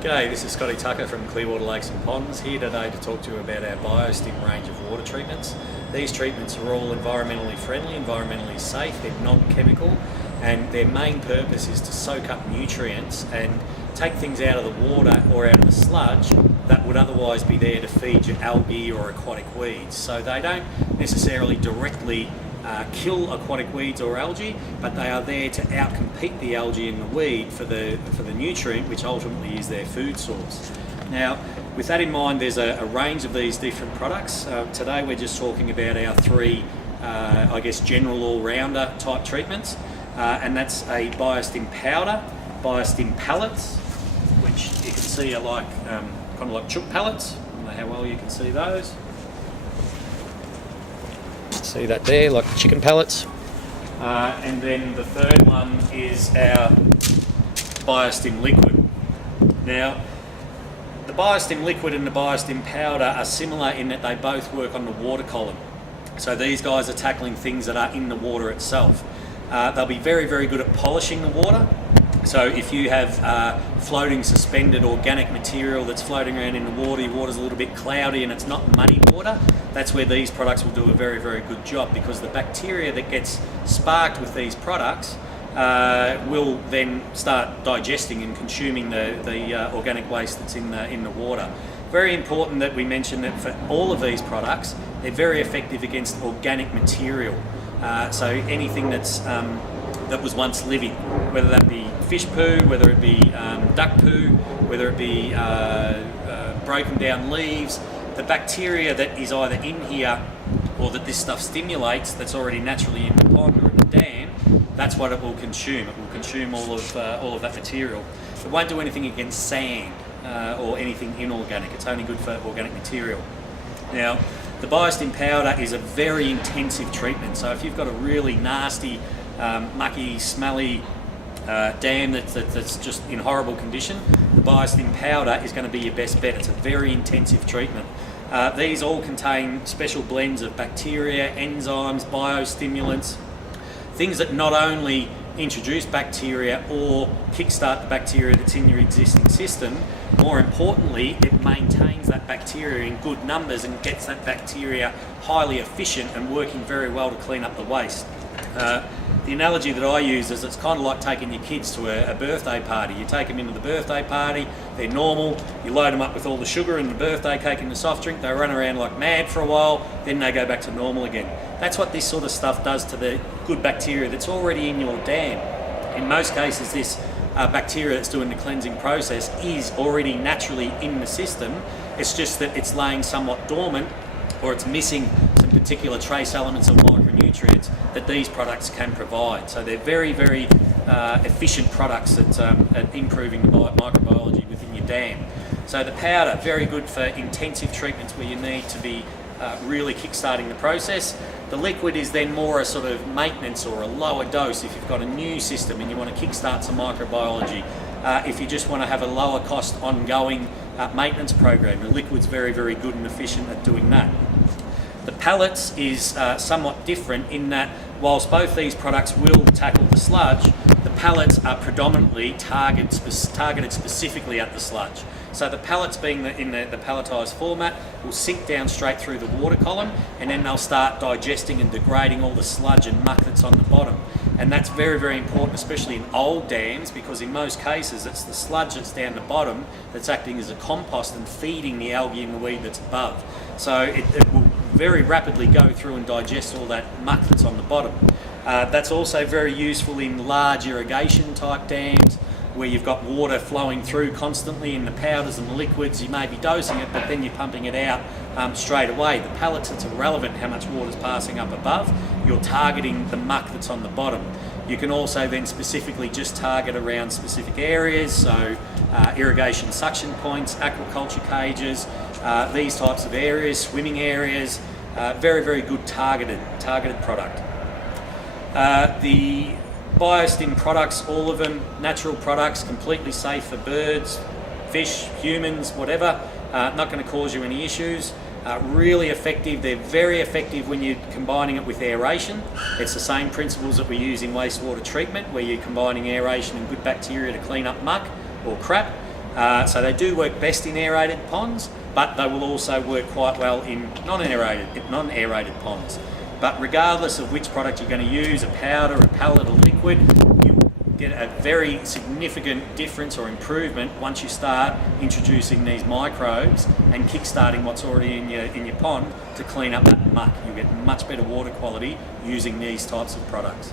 G'day, this is Scotty Tucker from Clearwater Lakes and Ponds, here today to talk to you about our Biostim range of water treatments. These treatments are all environmentally friendly, environmentally safe, they're non-chemical, and their main purpose is to soak up nutrients and take things out of the water or out of the sludge that would otherwise be there to feed your algae or aquatic weeds. So they don't necessarily directly kill aquatic weeds or algae, but they are there to outcompete the algae and the weed for the nutrient, which ultimately is their food source. Now, with that in mind, there's a range of these different products. Today we're just talking about our three, general all-rounder type treatments, and that's a Biostim powder, Biostim pellets, which you can see are like kind of like chook pellets. I don't know how well you can see those. See that there, like chicken pellets. And then the third one is our Biostim liquid. Now, the Biostim liquid and the Biostim powder are similar in that they both work on the water column. So these guys are tackling things that are in the water itself. They'll be very, very good at polishing the water. So if you have floating suspended organic material that's floating around in the water, your water's a little bit cloudy and it's not muddy water, that's where these products will do a very, very good job, because the bacteria that gets sparked with these products will then start digesting and consuming the organic waste that's in the water. Very important that we mention that for all of these products, they're very effective against organic material. So anything that's that was once living, whether that be fish poo, whether it be duck poo, whether it be broken down leaves, the bacteria that is either in here or that this stuff stimulates that's already naturally in the pond or in the dam, that's what it will consume. It will consume all of that material. It won't do anything against sand or anything inorganic. It's only good for organic material. Now, the Biostim powder is a very intensive treatment. So if you've got a really nasty, mucky, smelly dam that's just in horrible condition, the Biostim powder is going to be your best bet. It's a very intensive treatment. These all contain special blends of bacteria, enzymes, biostimulants, things that not only introduce bacteria or kickstart the bacteria that's in your existing system, more importantly, it maintains that bacteria in good numbers and gets that bacteria highly efficient and working very well to clean up the waste. The analogy that I use is it's kind of like taking your kids to a birthday party. You take them into the birthday party, they're normal, you load them up with all the sugar and the birthday cake and the soft drink, they run around like mad for a while, then they go back to normal again. That's what this sort of stuff does to the good bacteria that's already in your dam. In most cases, this bacteria that's doing the cleansing process is already naturally in the system. It's just that it's laying somewhat dormant, or it's missing some particular trace elements of micronutrients that these products can provide. So they're very, very efficient products at improving the microbiology within your dam. So the powder, very good for intensive treatments where you need to be really kick-starting the process. The liquid is then more a sort of maintenance or a lower dose if you've got a new system and you want to kick-start some microbiology. If you just want to have a lower cost ongoing maintenance program, the liquid's very, very good and efficient at doing that. The pellets is somewhat different in that whilst both these products will tackle the sludge, the pellets are predominantly targeted specifically at the sludge. So the pellets, being in the pelletized format, will sink down straight through the water column, and then they'll start digesting and degrading all the sludge and muck that's on the bottom. And that's very, very important, especially in old dams, because in most cases it's the sludge that's down the bottom that's acting as a compost and feeding the algae and the weed that's above. So it will very rapidly go through and digest all that muck that's on the bottom. That's also very useful in large irrigation type dams, where you've got water flowing through constantly in the powders and the liquids. You may be dosing it, but then you're pumping it out straight away. The pellets, it's irrelevant how much water's passing up above. You're targeting the muck that's on the bottom. You can also then specifically just target around specific areas, so irrigation suction points, aquaculture cages, these types of areas, swimming areas. Very, very good targeted product. The Biostim products, all of them natural products, completely safe for birds, fish, humans, whatever. Not going to cause you any issues. Really effective. They're very effective when you're combining it with aeration. It's the same principles that we use in wastewater treatment, where you're combining aeration and good bacteria to clean up muck or crap. So they do work best in aerated ponds, but they will also work quite well in non-aerated ponds. But regardless of which product you're going to use, a powder, a pellet, or liquid, you will get a very significant difference or improvement once you start introducing these microbes and kick-starting what's already in your pond to clean up that muck. You'll get much better water quality using these types of products.